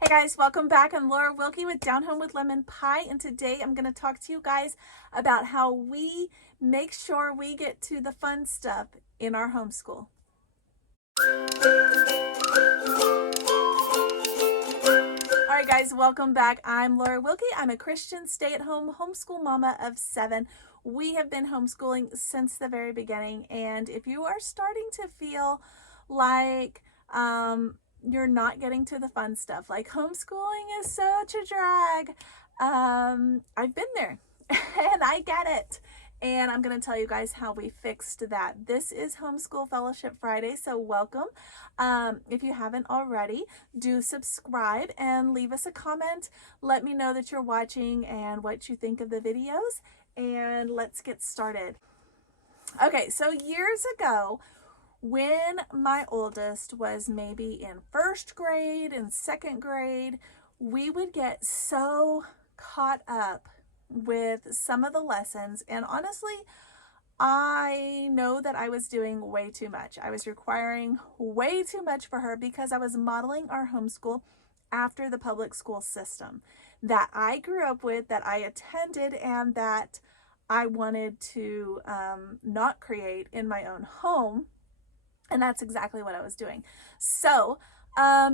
Hey guys, welcome back. I'm Laura Wilkie with Down Home with Lemon Pie, and today I'm going to talk to you guys about how we make sure we get to the fun stuff in our homeschool. All right, guys, welcome back. I'm Laura Wilkie. I'm a Christian stay-at-home homeschool mama of 7. We have been homeschooling since the very beginning, and if you are starting to feel like you're not getting to the fun stuff, like homeschooling is such a drag, I've been there and I get it. And I'm going to tell you guys how we fixed that. This is Homeschool Fellowship Friday, so welcome. If you haven't already, do subscribe and leave us a comment. Let me know that you're watching and what you think of the videos, and let's get started. Okay, so years ago, when my oldest was maybe in first grade and second grade, we would get so caught up with some of the lessons, and honestly, I know that I was doing way too much. I was requiring way too much for her because I was modeling our homeschool after the public school system that I grew up with, that I attended, and that I wanted to not create in my own home. And that's exactly what I was doing. So, I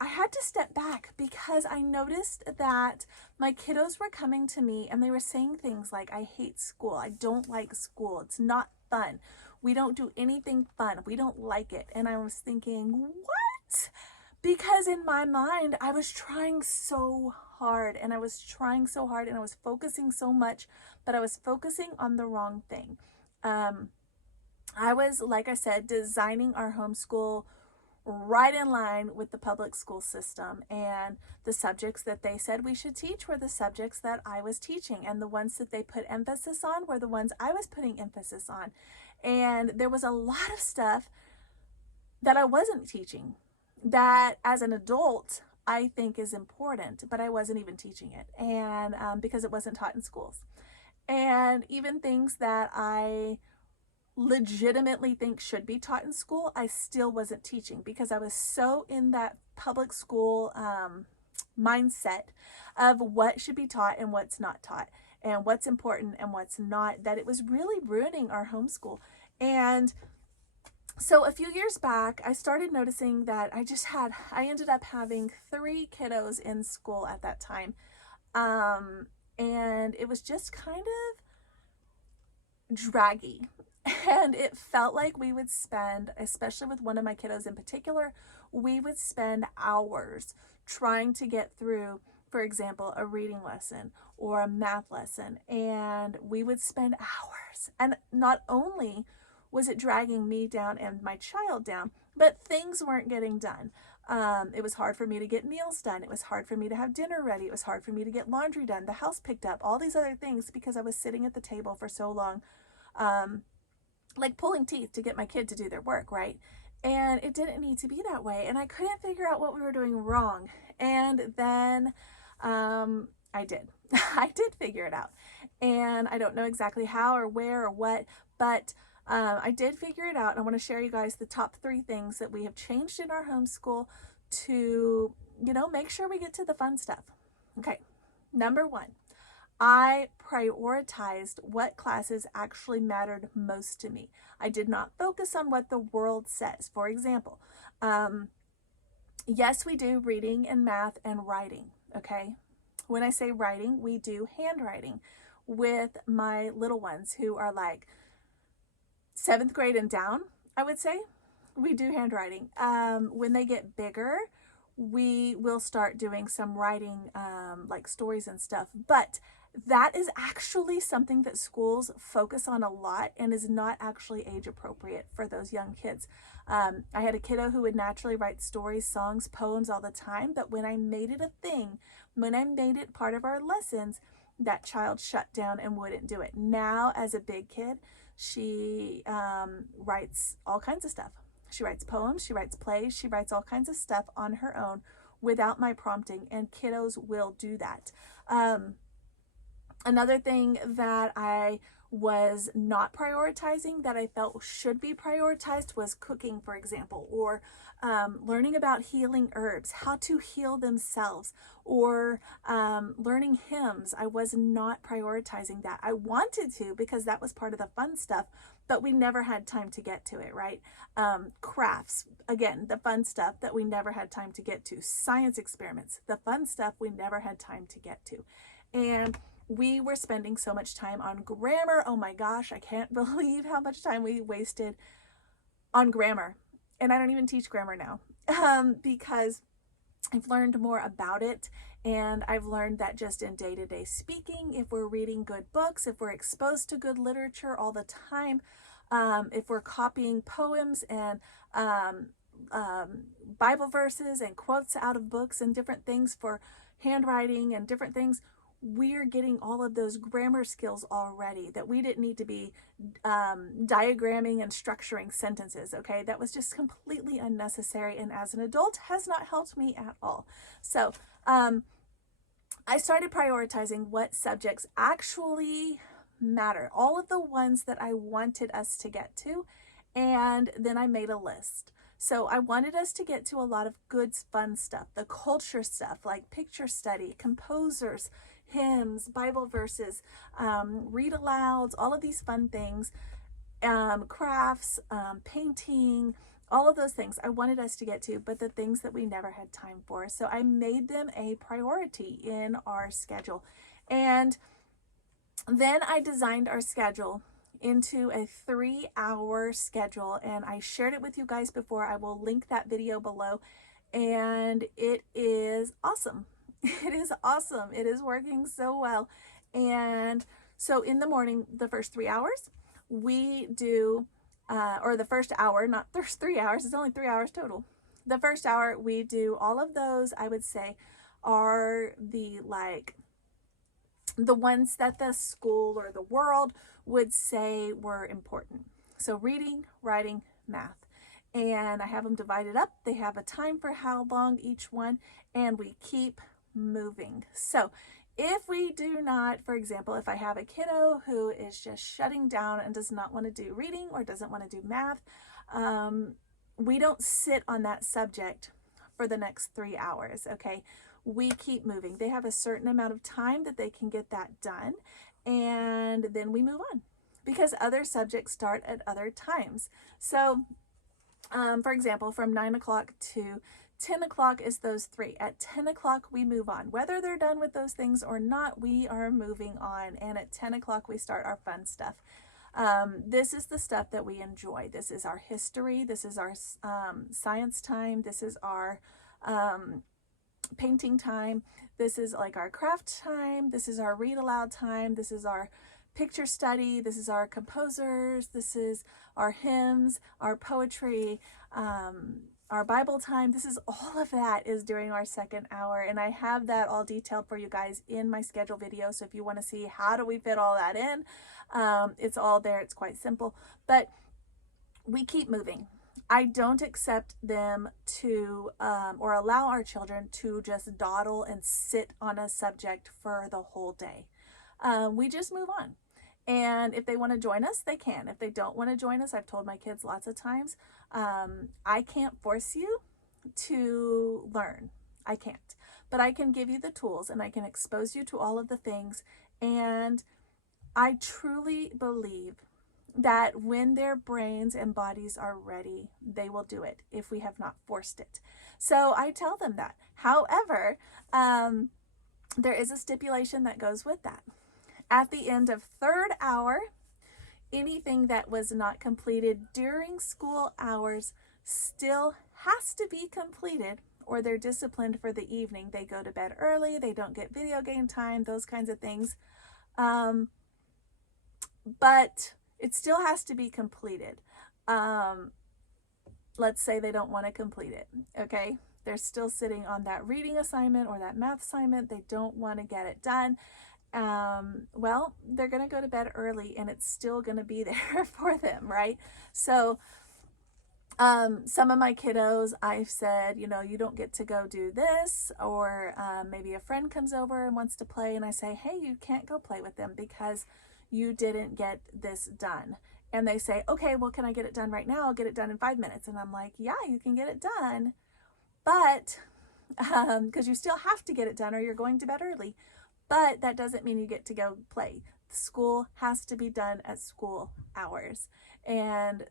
had to step back because I noticed that my kiddos were coming to me and they were saying things like, I hate school. I don't like school. It's not fun. We don't do anything fun. We don't like it. And I was thinking, what? Because in my mind, I was trying so hard and I was focusing so much, but I was focusing on the wrong thing. I was, like I said, designing our homeschool right in line with the public school system, and the subjects that they said we should teach were the subjects that I was teaching, and the ones that they put emphasis on were the ones I was putting emphasis on. And there was a lot of stuff that I wasn't teaching that as an adult I think is important, but I wasn't even teaching it, and because it wasn't taught in schools. And even things that I legitimately think should be taught in school, I still wasn't teaching because I was so in that public school mindset of what should be taught and what's not taught, and what's important and what's not, that it was really ruining our homeschool. And so a few years back, I started noticing that I ended up having 3 kiddos in school at that time. And it was just kind of draggy. And it felt like we would spend, especially with one of my kiddos in particular, we would spend hours trying to get through, for example, a reading lesson or a math lesson. And we would spend hours. And not only was it dragging me down and my child down, but things weren't getting done. It was hard for me to get meals done. It was hard for me to have dinner ready. It was hard for me to get laundry done, the house picked up, all these other things, because I was sitting at the table for so long, like pulling teeth to get my kid to do their work, right? And it didn't need to be that way. And I couldn't figure out what we were doing wrong. And then I did. I did figure it out. And I don't know exactly how or where or what, but I did figure it out. And I want to share you guys the top 3 things that we have changed in our homeschool to, make sure we get to the fun stuff. Okay, number 1. I prioritized what classes actually mattered most to me. I did not focus on what the world says. For example, yes, we do reading and math and writing, okay? When I say writing, we do handwriting with my little ones who are like 7th grade and down, I would say. We do handwriting. When they get bigger, we will start doing some writing, like stories and stuff. But that is actually something that schools focus on a lot and is not actually age appropriate for those young kids. I had a kiddo who would naturally write stories, songs, poems all the time, but when I made it a thing, when I made it part of our lessons, that child shut down and wouldn't do it. Now, as a big kid, she writes all kinds of stuff. She writes poems, she writes plays, she writes all kinds of stuff on her own without my prompting, and kiddos will do that. Another thing that I was not prioritizing that I felt should be prioritized was cooking, for example, or learning about healing herbs, how to heal themselves, or learning hymns. I was not prioritizing that. I wanted to because that was part of the fun stuff, but we never had time to get to it, right? Crafts, again, the fun stuff that we never had time to get to. Science experiments, the fun stuff we never had time to get to. And we were spending so much time on grammar. Oh my gosh, I can't believe how much time we wasted on grammar. And I don't even teach grammar now because I've learned more about it. And I've learned that just in day-to-day speaking, if we're reading good books, if we're exposed to good literature all the time, if we're copying poems and Bible verses and quotes out of books and different things for handwriting and different things, we're getting all of those grammar skills already that we didn't need to be diagramming and structuring sentences. Okay, that was just completely unnecessary, and as an adult has not helped me at all. So I started prioritizing what subjects actually matter, all of the ones that I wanted us to get to, and then I made a list. So I wanted us to get to a lot of good, fun stuff, the culture stuff like picture study, composers, hymns, Bible verses, read alouds, all of these fun things, crafts, painting, all of those things I wanted us to get to, but the things that we never had time for. So I made them a priority in our schedule. And then I designed our schedule into a 3-hour schedule, and I shared it with you guys before. I will link that video below, and it is awesome. It is awesome. It is working so well. And so in the morning, the first 3 hours, we do, or the first hour, not there's 3 hours, it's only 3 hours total. The first hour, we do all of those, I would say, are the ones that the school or the world would say were important. So reading, writing, math. And I have them divided up. They have a time for how long each one, and we keep moving. So if we do not, for example, if I have a kiddo who is just shutting down and does not want to do reading or doesn't want to do math, we don't sit on that subject for the next 3 hours, okay? We keep moving. They have a certain amount of time that they can get that done, and then we move on because other subjects start at other times. So, for example, from 9 o'clock to 10 o'clock is those 3. At 10 o'clock, we move on. Whether they're done with those things or not, we are moving on. And at 10 o'clock, we start our fun stuff. This is the stuff that we enjoy. This is our history. This is our science time. This is our painting time. This is like our craft time. This is our read aloud time. This is our picture study. This is our composers. This is our hymns, our poetry, our Bible time. This is all of that is during our second hour. And I have that all detailed for you guys in my schedule video. So if you want to see how do we fit all that in, it's all there. It's quite simple, but we keep moving. I don't accept them to, or allow our children to just dawdle and sit on a subject for the whole day. We just move on. And if they want to join us, they can. If they don't want to join us, I've told my kids lots of times, I can't force you to learn. I can't. But I can give you the tools and I can expose you to all of the things. And I truly believe that when their brains and bodies are ready, they will do it if we have not forced it. So I tell them that. However, there is a stipulation that goes with that. At the end of third hour, anything that was not completed during school hours still has to be completed, or they're disciplined for the evening. They go to bed early, they don't get video game time, those kinds of things. But it still has to be completed. Let's say they don't want to complete it, okay? They're still sitting on that reading assignment or that math assignment. They don't want to get it done. Well, they're going to go to bed early and it's still going to be there for them, right? So Some of my kiddos, I've said, you know, you don't get to go do this, or maybe a friend comes over and wants to play, and I say, hey, you can't go play with them because you didn't get this done. And they say, okay, well, can I get it done right now? I'll get it done in 5 minutes. And I'm like, yeah, you can get it done, but because you still have to get it done or you're going to bed early. But that doesn't mean you get to go play. School has to be done at school hours. And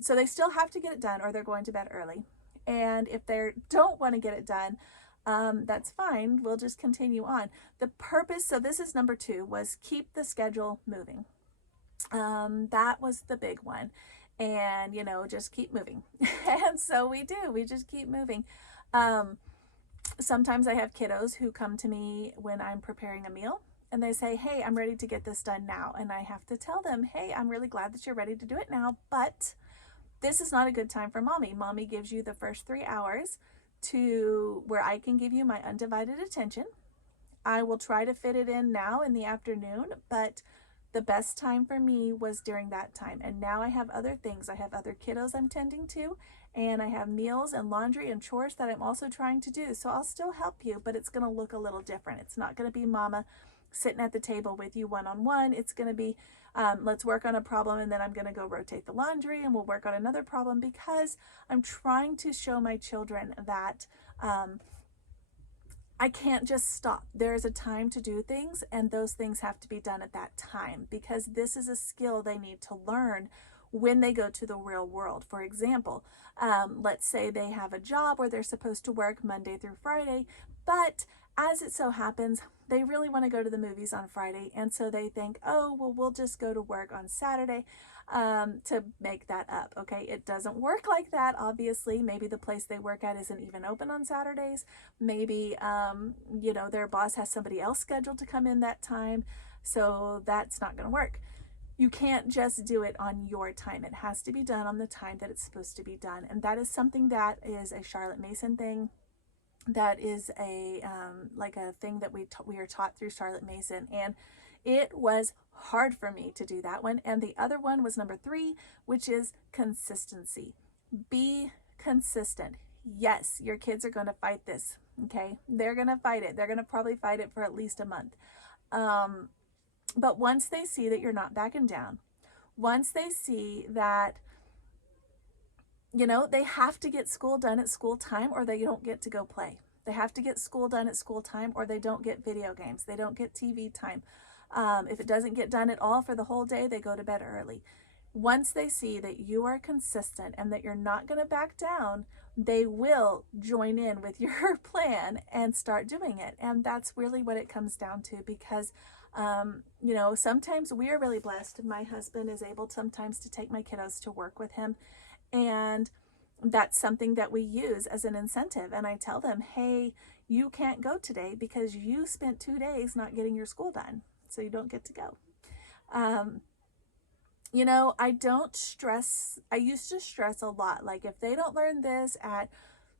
so they still have to get it done or they're going to bed early. And if they don't want to get it done, that's fine. We'll just continue on. The purpose, so this is number 2, was keep the schedule moving. That was the big one. And, you know, just keep moving. And so we do. We just keep moving. Sometimes I have kiddos who come to me when I'm preparing a meal and they say, hey, I'm ready to get this done now. And I have to tell them, hey, I'm really glad that you're ready to do it now, but this is not a good time for mommy. Mommy gives you the first 3 hours to where I can give you my undivided attention. I will try to fit it in now in the afternoon, but the best time for me was during that time. And now I have other things. I have other kiddos I'm tending to, and I have meals and laundry and chores that I'm also trying to do. So I'll still help you, but it's going to look a little different. It's not going to be mama sitting at the table with you one-on-one. It's going to be, let's work on a problem, and then I'm going to go rotate the laundry and we'll work on another problem, because I'm trying to show my children that I can't just stop. There is a time to do things, and those things have to be done at that time, because this is a skill they need to learn when they go to the real world. For example, let's say they have a job where they're supposed to work Monday through Friday, but as it so happens, they really want to go to the movies on Friday, and so they think, oh, well, we'll just go to work on Saturday to make that up. Okay, it doesn't work like that, obviously. Maybe the place they work at isn't even open on Saturdays. Maybe, you know, their boss has somebody else scheduled to come in that time, so that's not going to work. You can't just do it on your time. It has to be done on the time that it's supposed to be done, and that is something that is a Charlotte Mason thing. That is a like a thing that we are taught through Charlotte Mason, and it was hard for me to do that one. And the other one was number 3, which is consistency. Be consistent. Yes, your kids are going to fight this. Okay, they're going to fight it. They're going to probably fight it for at least a month. But once they see that you're not backing down, once they see that, you know, they have to get school done at school time or they don't get to go play. They have to get school done at school time or they don't get video games. They don't get TV time. If it doesn't get done at all for the whole day, they go to bed early. Once they see that you are consistent and that you're not going to back down, they will join in with your plan and start doing it. And that's really what it comes down to, because you know, sometimes we are really blessed. My husband is able sometimes to take my kiddos to work with him, and that's something that we use as an incentive. And I tell them, hey, you can't go today because you spent 2 days not getting your school done, so you don't get to go. You know, I don't stress. I used to stress a lot. Like, if they don't learn this at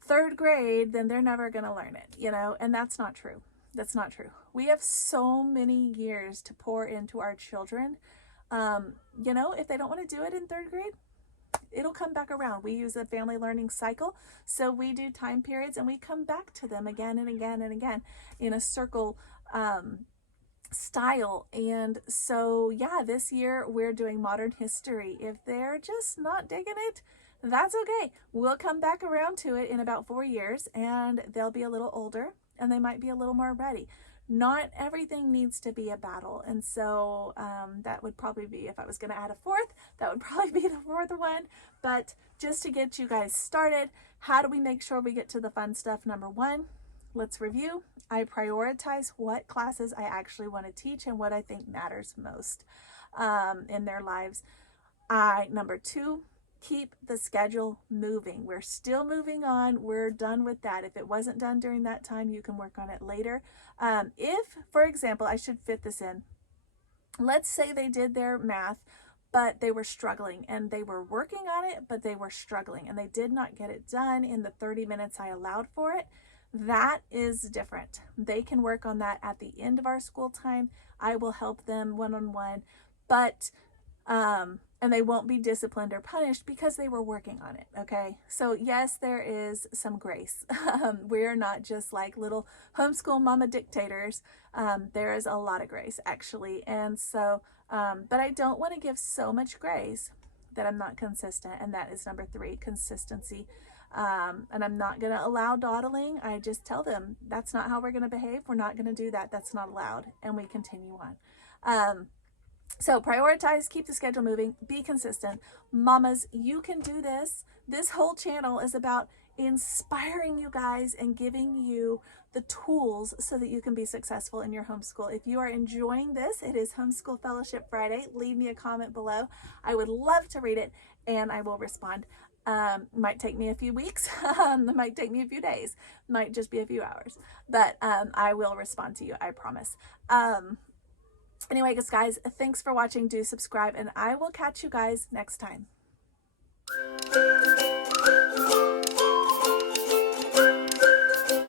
3rd grade, then they're never going to learn it, you know, and that's not true. That's not true. We have so many years to pour into our children. You know, if they don't want to do it in 3rd grade, it'll come back around. We use a family learning cycle. So we do time periods and we come back to them again and again and again in a circle style. And so, yeah, this year we're doing modern history. If they're just not digging it, that's okay. We'll come back around to it in about 4 years, and they'll be a little older and they might be a little more ready. Not everything needs to be a battle. And so that would probably be, if I was going to add a 4th, that would probably be the 4th one. But just to get you guys started, how do we make sure we get to the fun stuff? Number 1, let's review. I prioritize what classes I actually want to teach and what I think matters most in their lives. Number 2, keep the schedule moving. We're still moving on. We're done with that. If it wasn't done during that time, you can work on it later. If, for example, I should fit this in. Let's say they did their math, but they were struggling, and they were working on it, but they were struggling, and they did not get it done in the 30 minutes I allowed for it. That is different. They can work on that at the end of our school time. I will help them one-on-one, but and they won't be disciplined or punished because they were working on it. Okay. So yes, there is some grace. We're not just like little homeschool mama dictators. There is a lot of grace actually. And so, but I don't want to give so much grace that I'm not consistent. And that is number 3, consistency. And I'm not going to allow dawdling. I just tell them that's not how we're going to behave. We're not going to do that. That's not allowed. And we continue on. So prioritize, keep the schedule moving, be consistent. Mamas, you can do this. This whole channel is about inspiring you guys and giving you the tools so that you can be successful in your homeschool. If you are enjoying this, it is Homeschool Fellowship Friday. Leave me a comment below. I would love to read it and I will respond. Might take me a few weeks, might take me a few days, might just be a few hours, but I will respond to you, I promise. Anyway, guys, thanks for watching. Do subscribe, and I will catch you guys next time.